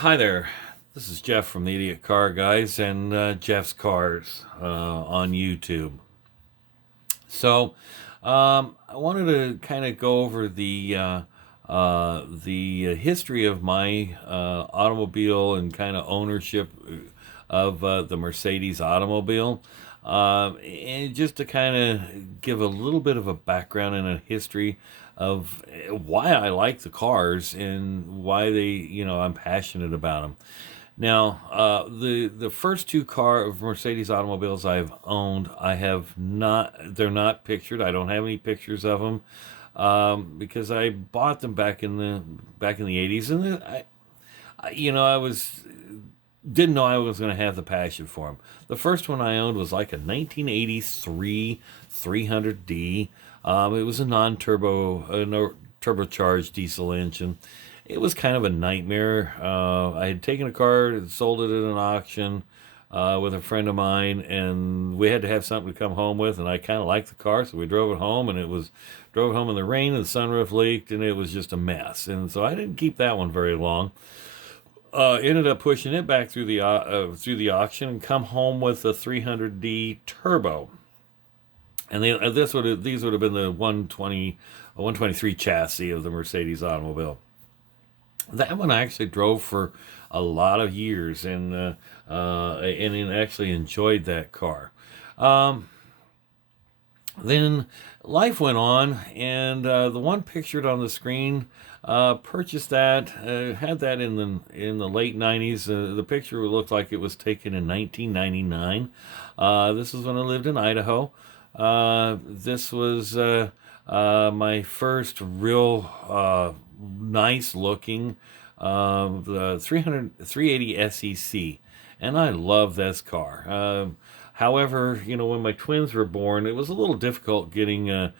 Hi there. This is Jeff from the Idiot Car Guys and Jeff's Cars on YouTube. I wanted to kind of go over the history of my automobile and kind of ownership of the Mercedes automobile. And just to kind of give a little bit of a background and a history of why I like the cars and why I'm passionate about them. Now, the first two car of Mercedes automobiles I've owned, I have not. They're not pictured. I don't have any pictures of them because I bought them back in the '80s, and I was didn't know I was going to have the passion for them. The first one I owned was like a 1983 300D. It was a non-turbo, no turbocharged diesel engine. It was kind of a nightmare. I had taken a car, sold it at an auction with a friend of mine, and we had to have something to come home with. And I kind of liked the car, so we drove it home, and drove it home in the rain, and the sunroof leaked, and it was just a mess. And so I didn't keep that one very long. Ended up pushing it back through the auction and come home with a 300D turbo. And these would have been the 123 chassis of the Mercedes automobile. That one I actually drove for a lot of years and actually enjoyed that car. Um, then life went on, and the one pictured on the screen, purchased that, had that in the late '90s. The picture looked like it was taken in 1999. This was when I lived in Idaho. This was my first real nice looking the 380 SEC, and I love this car. However, when my twins were born, it was a little difficult getting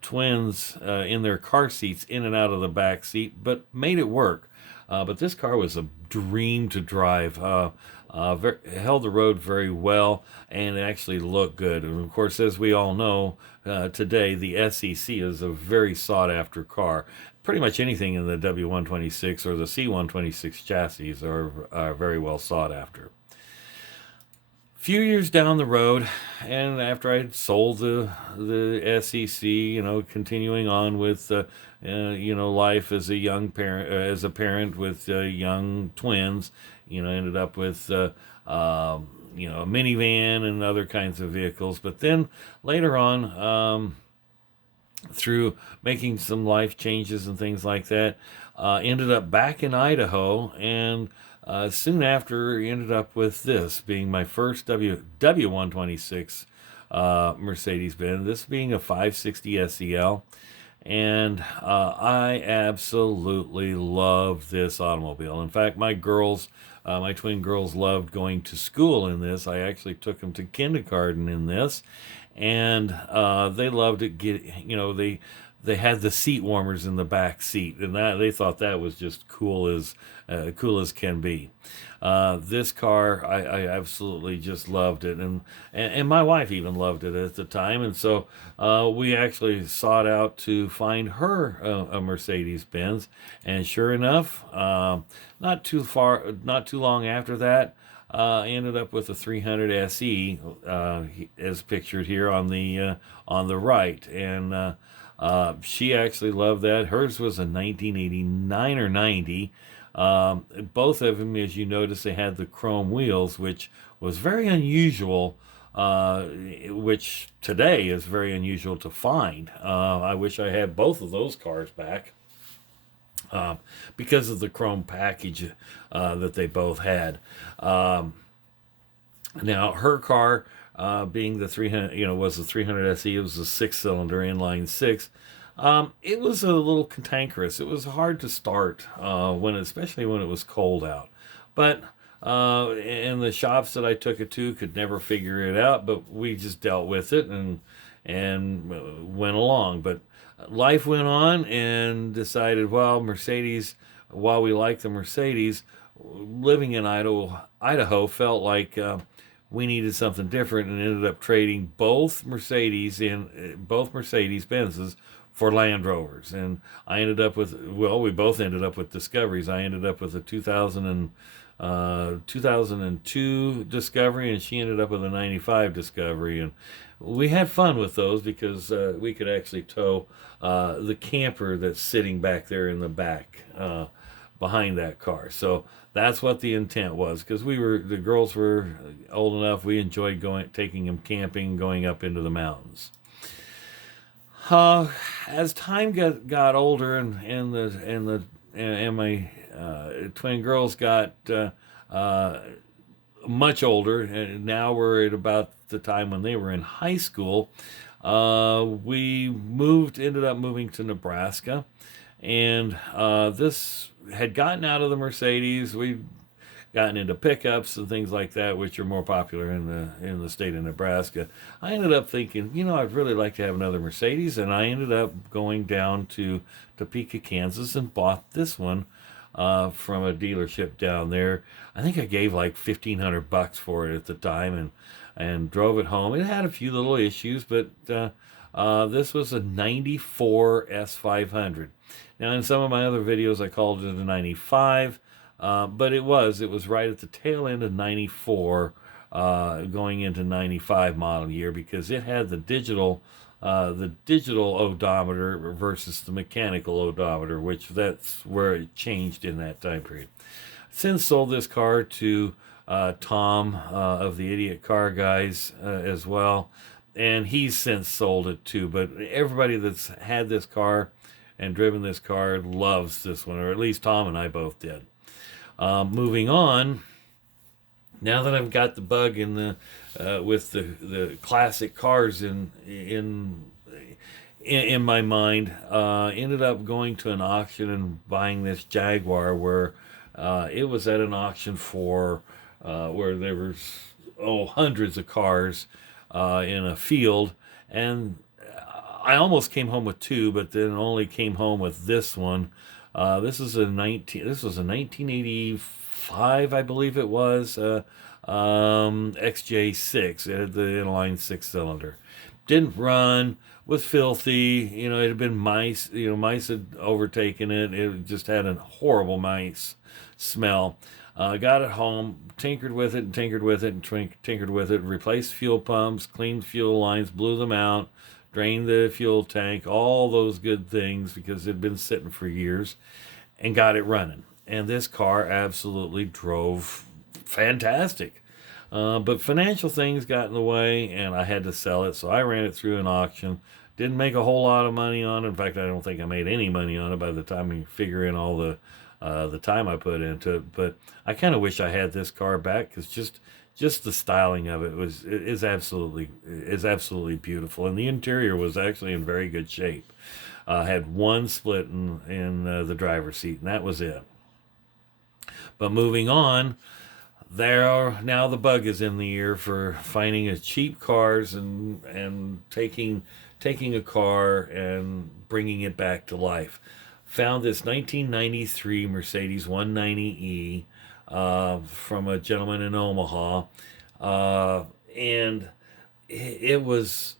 twins in their car seats in and out of the back seat, but made it work. But this car was a dream to drive. Held the road very well and actually looked good. And of course, as we all know, today the SEC is a very sought after car. Pretty much anything in the W126 or the C126 chassis are very well sought after. Few years down the road, and after I had sold the SEC, continuing on with life as a young parent, as a parent with young twins, ended up with a minivan and other kinds of vehicles. But then later on, through making some life changes and things like that, ended up back in Idaho, and soon after ended up with this being my first W126 Mercedes Benz. This being a 560 SEL, and I absolutely love this automobile. In fact, my twin girls loved going to school in this. I actually took them to kindergarten in this, and they loved it. They had the seat warmers in the back seat, and that they thought that was just cool as can be. This car, I absolutely just loved it, and my wife even loved it at the time, and so we actually sought out to find her a Mercedes Benz, and sure enough, not too long after that. Ended up with a 300 SE, as pictured here on the right, and she actually loved that. Hers was a 1989 or 90. Both of them, as you notice, they had the chrome wheels, which was very unusual, which today is very unusual to find. I wish I had both of those cars back uh, because of the chrome package that they both had. Um, Now, her car, being the 300, was the 300 SE. It was a six-cylinder inline six. It was a little cantankerous. It was hard to start especially when it was cold out. But in the shops that I took it to, could never figure it out. But we just dealt with it and went along. But life went on, and decided, well, Mercedes. While we like the Mercedes, living in Idaho felt like we needed something different, and ended up trading both Mercedes Benzes for Land Rovers, and I ended up with, well, we both ended up with Discoveries. I ended up with a 2002 Discovery, and she ended up with a 95 Discovery, and we had fun with those because we could actually tow the camper that's sitting back there in the back behind that car. So that's what the intent was, because the girls were old enough. We enjoyed taking them camping, going up into the mountains. As time got older, and my twin girls got much older, and now we're at about the time when they were in high school. We ended up moving to Nebraska, and this had gotten out of the Mercedes. We'd gotten into pickups and things like that, which are more popular in the state of Nebraska. I ended up thinking, I'd really like to have another Mercedes, and I ended up going down to Topeka, Kansas, and bought this one from a dealership down there. I think I gave like $1,500 for it at the time, and drove it home. It had a few little issues, but this was a 94 S500. Now, in some of my other videos, I called it a 95. But it was right at the tail end of 94, going into 95 model year, because it had the digital odometer versus the mechanical odometer, which that's where it changed in that time period. Since sold this car to Tom of the Idiot Car Guys as well, and he's since sold it too. But everybody that's had this car and driven this car loves this one, or at least Tom and I both did. Moving on, now that I've got the bug with the classic cars in my mind, ended up going to an auction and buying this Jaguar, where it was at an auction for where there was hundreds of cars in a field, and I almost came home with two, but then only came home with this one. This was a 1985, I believe it was, XJ6. It had the inline 6-cylinder. Didn't run, was filthy. It had been mice. Mice had overtaken it. It just had a horrible mice smell. Got it home, tinkered with it, replaced fuel pumps, cleaned fuel lines, blew them out, drained the fuel tank, all those good things, because it had been sitting for years, and got it running. And this car absolutely drove fantastic. But financial things got in the way, and I had to sell it, so I ran it through an auction. Didn't make a whole lot of money on it. In fact, I don't think I made any money on it by the time you figure in all the time I put into it. But I kind of wish I had this car back, because just the styling of it is absolutely beautiful, and the interior was actually in very good shape. Had one split in the driver's seat, and that was it. But moving on, now the bug is in the ear for finding a cheap cars and taking a car and bringing it back to life. Found this 1993 Mercedes 190E. From a gentleman in Omaha, and it was,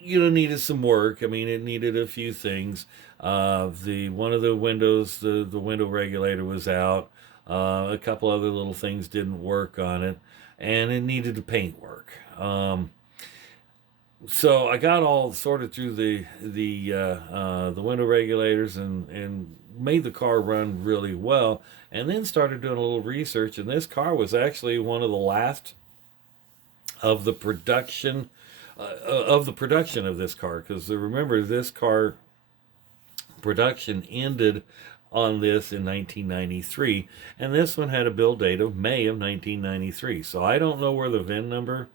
needed some work. I mean, it needed a few things. One of the windows, the window regulator was out. A couple other little things didn't work on it, and it needed the paint work. So I got all sorted through the window regulators and made the car run really well, and then started doing a little research, and this car was actually one of the last of the production of this car, because remember, this car production ended on this in 1993, and this one had a build date of May of 1993. So I don't know where the VIN number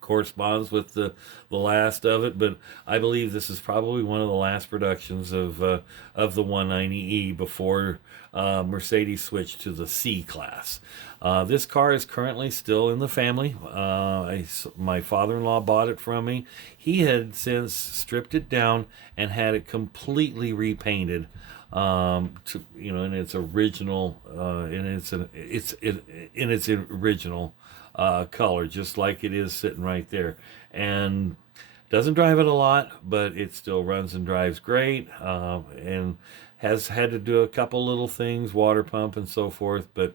corresponds with the last of it, but I believe this is probably one of the last productions of the 190E before Mercedes switched to the C class. This car is currently still in the family. My father-in-law bought it from me. He had since stripped it down and had it completely repainted in its original original color, just like it is sitting right there. And Doesn't drive it a lot, but it still runs and drives great, and has had to do a couple little things, water pump and so forth, but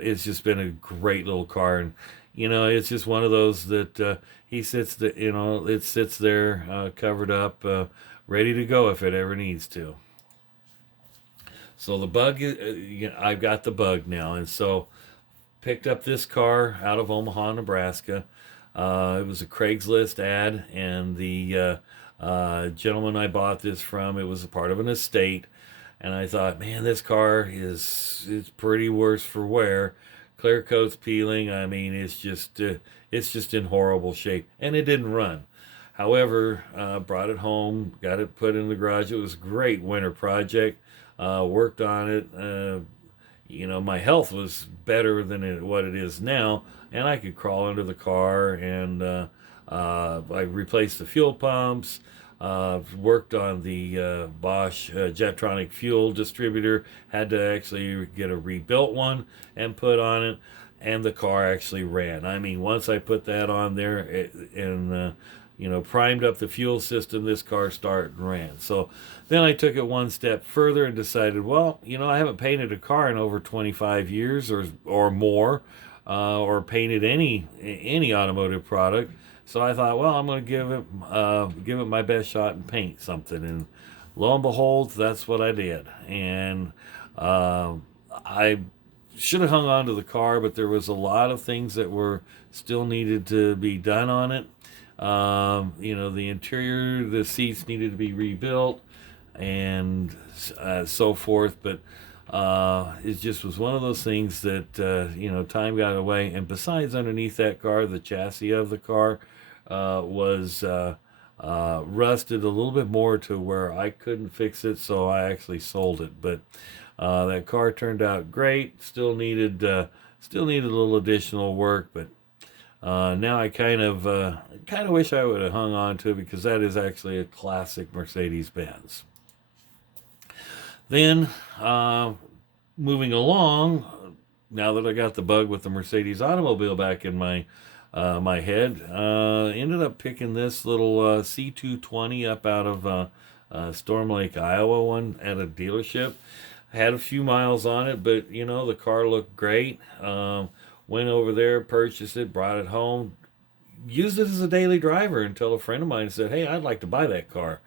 it's just been a great little car. And it's just one of those that he sits the it sits there covered up, ready to go if it ever needs to. So the bug, I've got the bug now, and so picked up this car out of Omaha, Nebraska. It was a Craigslist ad, and the gentleman I bought this from, it was a part of an estate, and I thought, man, this car is pretty worse for wear. Clear coat's peeling. I mean, it's just in horrible shape, and it didn't run. However, brought it home, got it put in the garage. It was a great winter project. Worked on it. My health was better than what it is now, and I could crawl under the car, and I replaced the fuel pumps, worked on the Bosch Jetronic fuel distributor, had to actually get a rebuilt one and put on it, and the car actually ran. I mean, once I put that on there and primed up the fuel system, this car started and ran. So then I took it one step further and decided, well, I haven't painted a car in over 25 years or more, or painted any automotive product. So I thought, well, I'm going to give it my best shot and paint something. And lo and behold, that's what I did. And I should have hung on to the car, but there was a lot of things that were still needed to be done on it. The interior, the seats needed to be rebuilt, and so forth. But it just was one of those things that time got away. And besides, underneath that car, the chassis of the car was rusted a little bit more to where I couldn't fix it, so I actually sold it. But that car turned out great. Still needed a little additional work, but now I kind of wish I would have hung on to it, because that is actually a classic Mercedes Benz. Then, moving along, now that I got the bug with the Mercedes automobile back in my head, ended up picking this little C220 up out of Storm Lake, Iowa, one at a dealership. Had a few miles on it, but the car looked great. Went over there, purchased it, brought it home, used it as a daily driver until a friend of mine said, "Hey, I'd like to buy that car."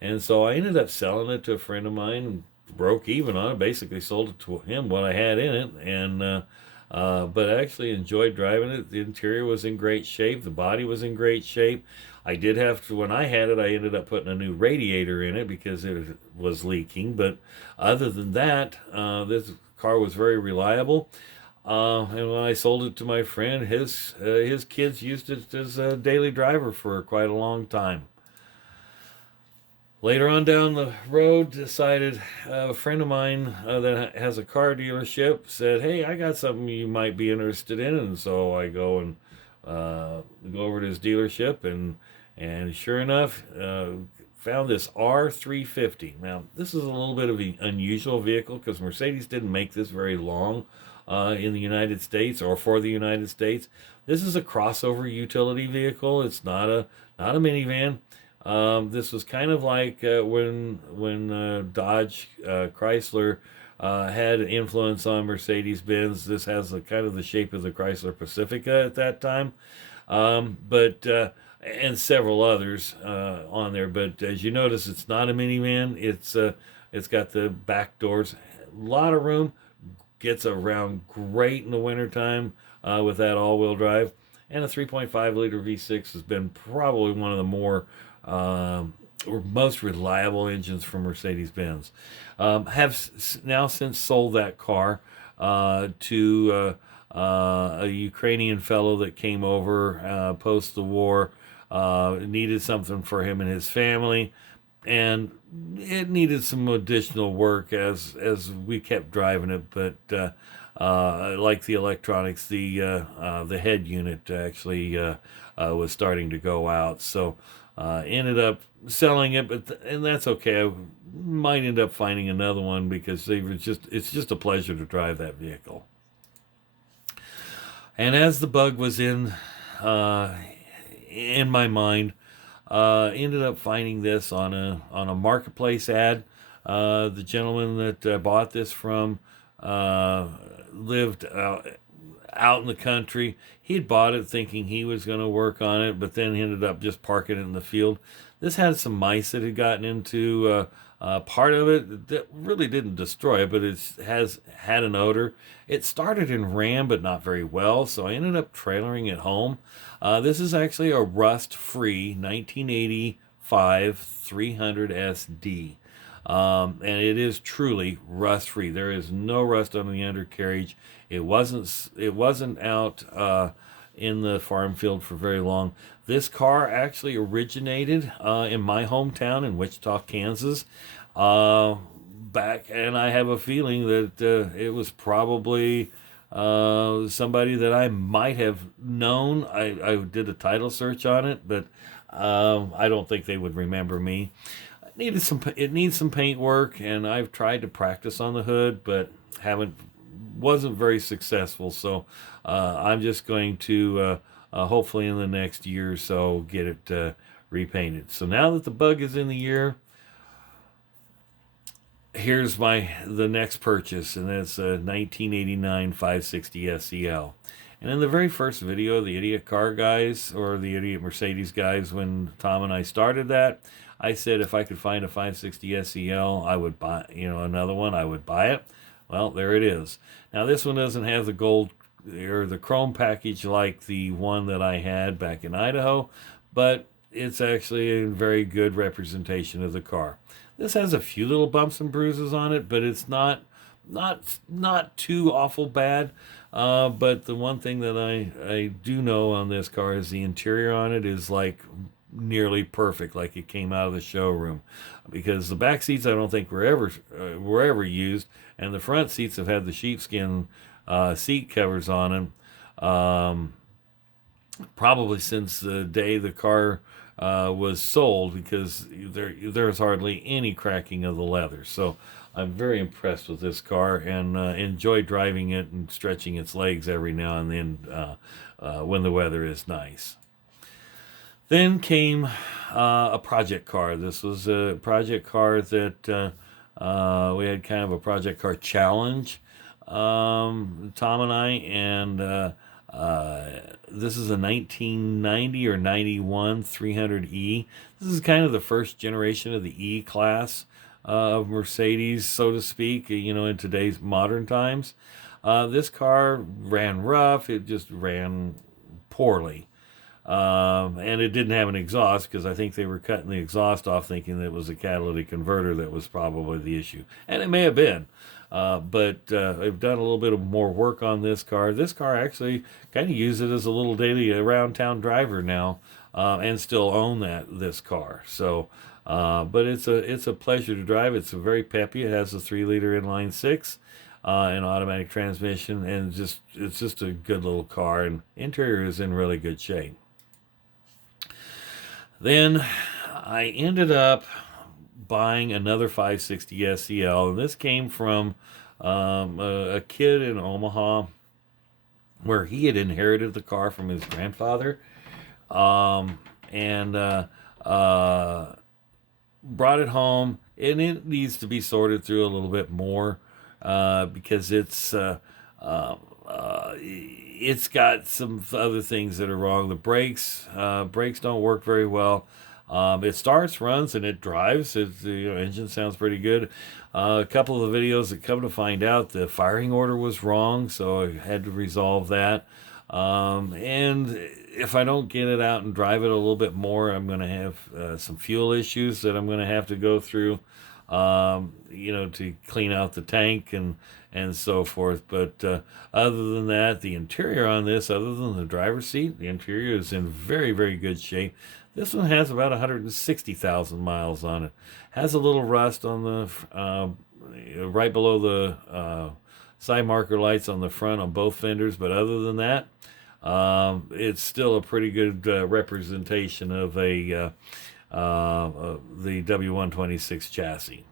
And so I ended up selling it to a friend of mine and broke even on it. Basically sold it to him what I had in it, and but I actually enjoyed driving it. The interior was in great shape. The body was in great shape. I did have to, when I had it, I ended up putting a new radiator in it because it was leaking. But other than that, this car was very reliable. And when I sold it to my friend, his kids used it as a daily driver for quite a long time. Later on down the road, decided a friend of mine that has a car dealership said, "Hey, I got something you might be interested in." And so I go and go over to his dealership, and sure enough, found this R350. Now, this is a little bit of an unusual vehicle because Mercedes didn't make this very long in the United States, or for the United States. This is a crossover utility vehicle. It's not a minivan. This was kind of like when Dodge Chrysler had influence on Mercedes Benz. This has kind of the shape of the Chrysler Pacifica at that time, but and several others on there. But as you notice, it's not a minivan. It's got the back doors, a lot of room, gets around great in the wintertime with that all-wheel drive. And a 3.5 liter V6 has been probably one of the more or most reliable engines from Mercedes-Benz. Now since sold that car to a Ukrainian fellow that came over post the war, needed something for him and his family, and it needed some additional work as we kept driving it. But like the electronics, the head unit actually was starting to go out, so ended up selling it. And that's okay. I might end up finding another one because it's just a pleasure to drive that vehicle. And as the bug was in my mind, Ended up finding this on a marketplace ad. The gentleman that I bought this from lived out in the country. He'd bought it thinking he was going to work on it, but then ended up just parking it in the field. This had some mice that had gotten into part of it that really didn't destroy it, but it has had an odor. It started and ran, but not very well, so I ended up trailering it home. This is actually a rust-free 1985 300 SD. And it is truly rust free. There is no rust on the undercarriage. It wasn't out in the farm field for very long. This car actually originated in my hometown in Wichita, Kansas. Back, and I have a feeling that it was probably somebody that I might have known. I did a title search on it, but I don't think they would remember me. It needs some paint work, and I've tried to practice on the hood, but haven't wasn't very successful. So I'm just going to hopefully in the next year or so get it repainted. So now that the bug is in the year, here's the next purchase, and that's a 1989 560 SEL. And in the very first video, the Idiot Car guys, or the Idiot Mercedes guys, when Tom and I started that, I said if I could find a 560 SEL, I would buy, another one, I would buy it. Well, there it is. Now, this one doesn't have the gold or the chrome package like the one that I had back in Idaho, but it's actually a very good representation of the car. This has a few little bumps and bruises on it, but it's not too awful bad. But the one thing that I do know on this car is the interior on it is like nearly perfect, like it came out of the showroom, because the back seats I don't think were ever used, and the front seats have had the sheepskin seat covers on them, probably since the day the car was sold, because there's hardly any cracking of the leather. So I'm very impressed with this car, and enjoy driving it and stretching its legs every now and then when the weather is nice. Then came a project car. This was a project car that we had kind of a project car challenge, Tom and I, and this is a 1990 or 91 300E. This is kind of the first generation of the E class of Mercedes, so to speak, in today's modern times. This car ran rough. It just ran poorly. And it didn't have an exhaust, because I think they were cutting the exhaust off thinking that it was a catalytic converter that was probably the issue. And it may have been. But I've done a little bit of more work on this car. This car actually kind of use it as a little daily around town driver now, and still own this car. So, but it's a pleasure to drive. It's a very peppy. It has a 3-liter inline six, an automatic transmission, and it's just a good little car. And interior is in really good shape. Then I ended up buying another 560 SEL, and this came from a kid in Omaha, where he had inherited the car from his grandfather, and brought it home, and it needs to be sorted through a little bit more, because it's got some other things that are wrong. The brakes don't work very well. It starts, runs, and it drives. The engine sounds pretty good. A couple of the videos that come to find out, the firing order was wrong, so I had to resolve that. And if I don't get it out and drive it a little bit more, I'm going to have some fuel issues that I'm going to have to go through, to clean out the tank and so forth. But other than that, the interior on this, other than the driver's seat, the interior is in very, very good shape. This one has about 160,000 miles on it. Has a little rust on the right below the side marker lights on the front on both fenders, but other than that, it's still a pretty good representation of the W126 chassis.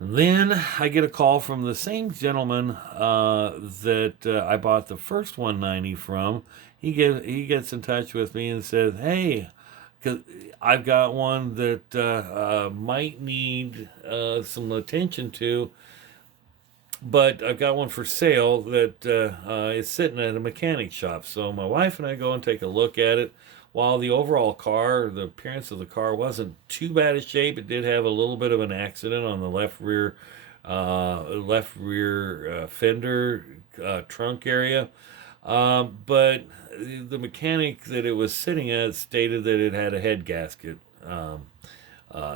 Then I get a call from the same gentleman that I bought the first 190 from. he gets in touch with me and says, "Hey, because I've got one that might need some attention to, but I've got one for sale that is sitting at a mechanic shop." So my wife and I go and take a look at it. While the overall car, the appearance of the car wasn't too bad a shape, it did have a little bit of an accident on the left rear fender trunk area. But the mechanic that it was sitting at stated that it had a head gasket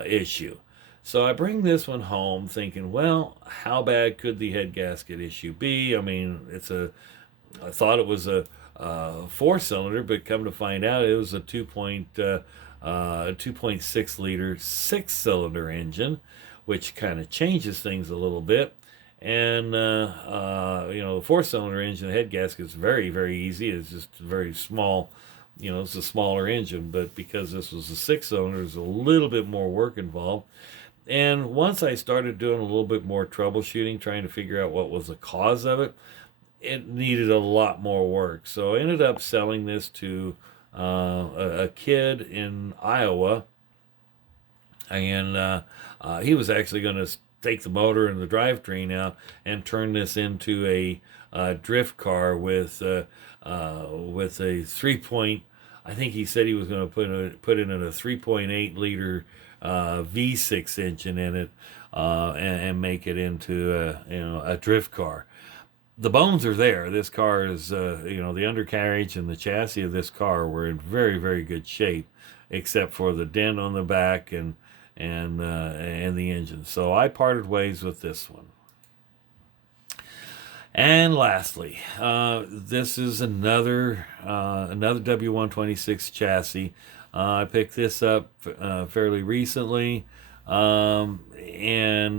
issue. So I bring this one home thinking, well, how bad could the head gasket issue be? I mean, I thought it was a four cylinder, but come to find out it was a 2.6 liter six cylinder engine, which kind of changes things a little bit. And the four cylinder engine, the head gasket is very, very easy. It's just very small. It's a smaller engine, but because this was a six cylinder, there's a little bit more work involved. And once I started doing a little bit more troubleshooting, trying to figure out what was the cause of it, it needed a lot more work. So I ended up selling this to a kid in Iowa, and he was actually going to take the motor and the drivetrain out and turn this into a drift car with a 3 point. I think he said he was going to put in a 3.8 liter V6 engine in it and make it into a drift car. The bones are there. This car is, the undercarriage and the chassis of this car were in very, very good shape, except for the dent on the back and the engine. So I parted ways with this one. And lastly, this is another W126 chassis. I picked this up fairly recently, and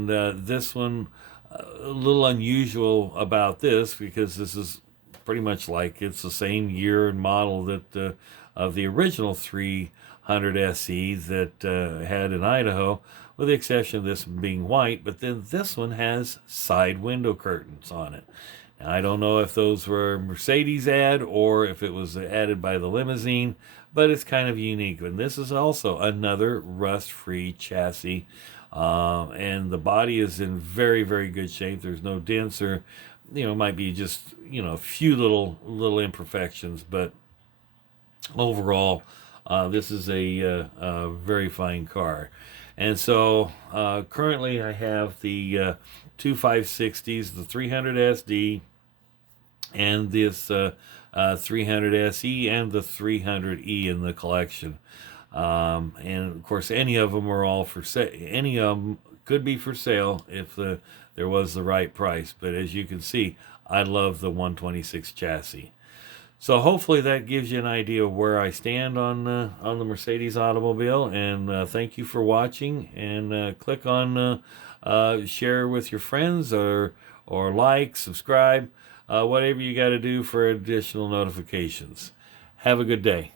this one, a little unusual about this because this is pretty much like it's the same year and model that of the original 300 SE that had in Idaho, with the exception of this being white. But then this one has side window curtains on it. Now, I don't know if those were Mercedes ad or if it was added by the limousine, but it's kind of unique. And this is also another rust-free chassis. And the body is in very, very good shape. There's no dents or, might be just, a few little imperfections, but overall, this is a very fine car. And so currently I have the 2560s, the 300 SD, and this 300 SE and the 300E in the collection. And of course, any of them are all for sale. Any of them could be for sale if there was the right price. But as you can see, I love the 126 chassis. So hopefully that gives you an idea of where I stand on the Mercedes automobile. And thank you for watching. And click on share with your friends or like, subscribe, whatever you got to do for additional notifications. Have a good day.